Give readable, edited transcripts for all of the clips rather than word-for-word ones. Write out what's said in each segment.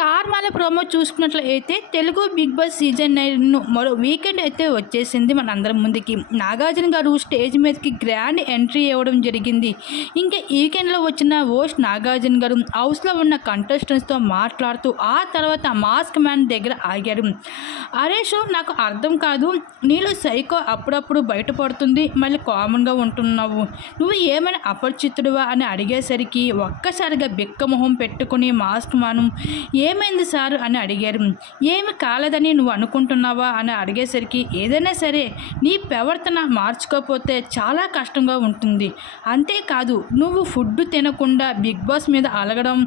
Star మాల promo చూసుకున్నట్లయితే Telugu big boss season 9 మరో weekend అయితే వచ్చేసింది మనందరం ముందుకి. నాగార్జున గారు స్టేజ్ మీదకి గ్రాండ్ ఎంట్రీ ఇవ్వడం జరిగింది. ఇంకా ఈ వీకెండ్లో వచ్చిన హోస్ట్ నాగార్జున గారు హౌస్లో ఉన్న కంటెస్టెంట్స్తో మాట్లాడుతూ ఆ తర్వాత మాస్క్ మ్యాన్ దగ్గర ఆగారు. అరే షో నాకు అర్థం కాదు, నీలో సైకో అప్పుడప్పుడు బయటపడుతుంది, మళ్ళీ కామన్గా ఉంటున్నావు, నువ్వు ఏమైనా అపరిచితుడువా అని అడిగేసరికి ఒక్కసారిగా బిక్కమొహం పెట్టుకుని మాస్క్ మ్యాన్ ఏమైంది సార్ అని అడిగారు. ఏమి కాలేదని నువ్వు అనుకుంటున్నావా అని అడిగేసరికి ఏదైనా సరే నీ ప్రవర్తన మార్చుకోకపోతే చాలా కష్టంగా ఉంటుంది. అంతేకాదు నువ్వు ఫుడ్ తినకుండా బిగ్ బాస్ మీద అలగడం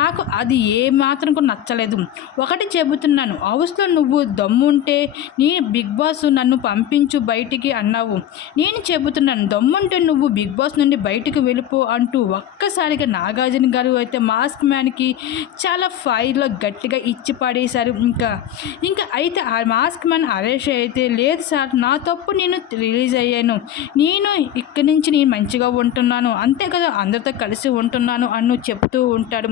నాకు అది ఏమాత్రం కూడా నచ్చలేదు. ఒకటి చెబుతున్నాను, హౌస్లో నువ్వు దమ్ముంటే నీ బిగ్ బాస్ నన్ను పంపించు బయటికి అన్నావు. నేను చెబుతున్నాను, దమ్ముంటే నువ్వు బిగ్ బాస్ నుండి బయటికి వెళ్ళిపో అంటూ ఒక్కసారిగా నాగార్జున గారు అయితే మాస్క్ మ్యాన్కి చాలా ఫైర్లో గట్టిగా ఇచ్చి పడేశారు. ఇంకా అయితే ఆ మాస్క్ మ్యాన్ అరెస్ట్ అయితే లేదు సార్, నా తప్పు, నేను రిలీజ్ అయ్యాను, నేను ఇక్కడి నుంచి నేను మంచిగా ఉంటున్నాను, అంతే కదా అందరితో కలిసి ఉంటున్నాను అని చెప్తూ ఉంటాడు.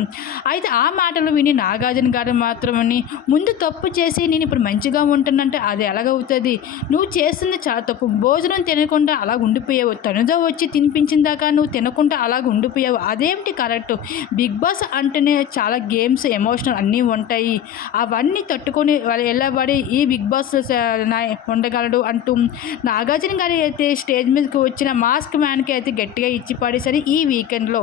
అయితే ఆ మాటలు విని నాగార్జున గారు మాత్రమని ముందు తప్పు చేసి నేను ఇప్పుడు మంచిగా ఉంటున్నంటే అది ఎలాగవుతుంది, నువ్వు చేస్తుంది చాలా తప్పు, భోజనం తినకుండా అలా ఉండిపోయావు, తనుదో వచ్చి తినిపించిన దాకా నువ్వు తినకుండా అలాగ ఉండిపోయావు, అదేమిటి కరెక్ట్, బిగ్ బాస్ అంటేనే చాలా గేమ్స్ ఎమోషనల్ అన్నీ ఉంటాయి, అవన్నీ తట్టుకొని వెళ్ళబడి ఈ బిగ్ బాస్ ఉండగలడు అంటూ నాగార్జున గారు అయితే స్టేజ్ మీదకి వచ్చిన మాస్క్ మ్యాన్కి అయితే గట్టిగా ఇచ్చి పడేసరి ఈ వీకెండ్లో.